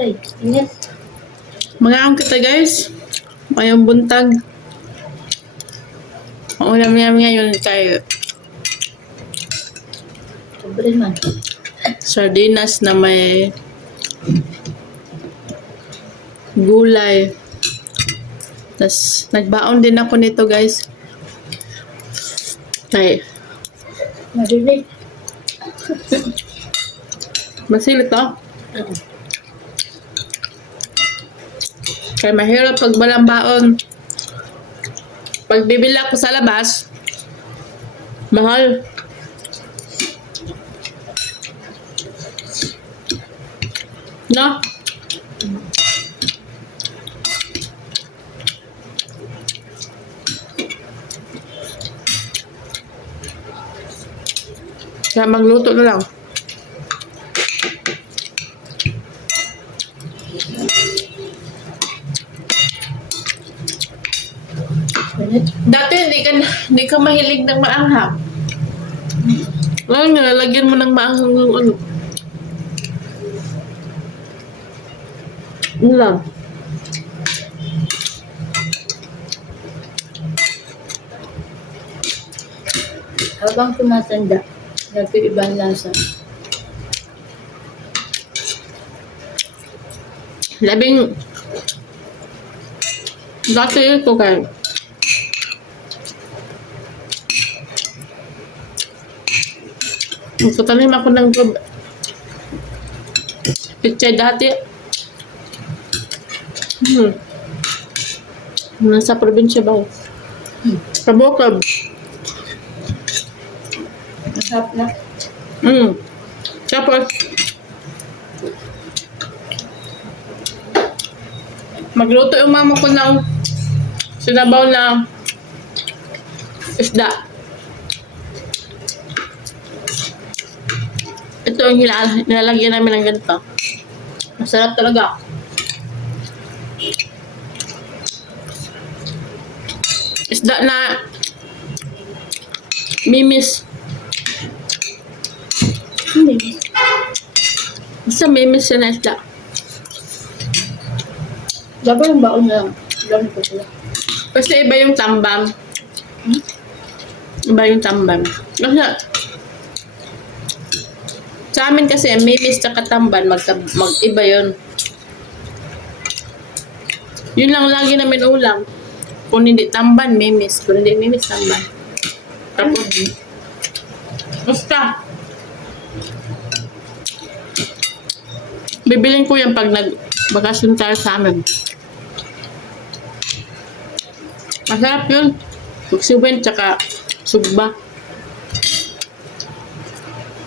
Ay, ingat. Mga ang kita guys. Ngayong buntag. Ang ulam namin ngayon kay Sobre man. sardinas na may gulay. Tapos, nagbaon din ako nito guys. Kay, Marinig. masilit to. Oo. Kaya mahirap pag walang baon. Pag bibili ako sa labas, mahal. No? Kaya magluto na lang. Dati hindi ka, hindi ka mahilig ng maanghang. Ngayon nga, lalagyan mo ng maanghang yung ano. Ano lang. Habang tumatanda, nag-iiba ang lasa. Labing... Dati ito kay... Magtatanim ako ng prob... Pichay dati. Hmm. Nasa probinsya ba? Hmm. Kabukab. Masarap na. Hmm. Tapos, magluto yung mama ko ng sinabaw na isda. Ito yung hila- nilalagyan namin ng ganito. Masarap talaga. Isda na mimis. Hindi. Basta mimis siya na isda. Dapat yung baon na lang. Lang ko sila. Kasi iba yung tambang. Iba yung tambang. Kasi, sa amin kasi, mimis tsaka tamban, mag, mag-iba yun. Yun lang lagi namin ulam. Kung hindi tamban, mimis. Kung hindi mimis, tamban. Tapos, basta. Bibilin ko yan pag nag-bakasyon tayo sa amin. Masarap yun. Magsiwen tsaka sugba.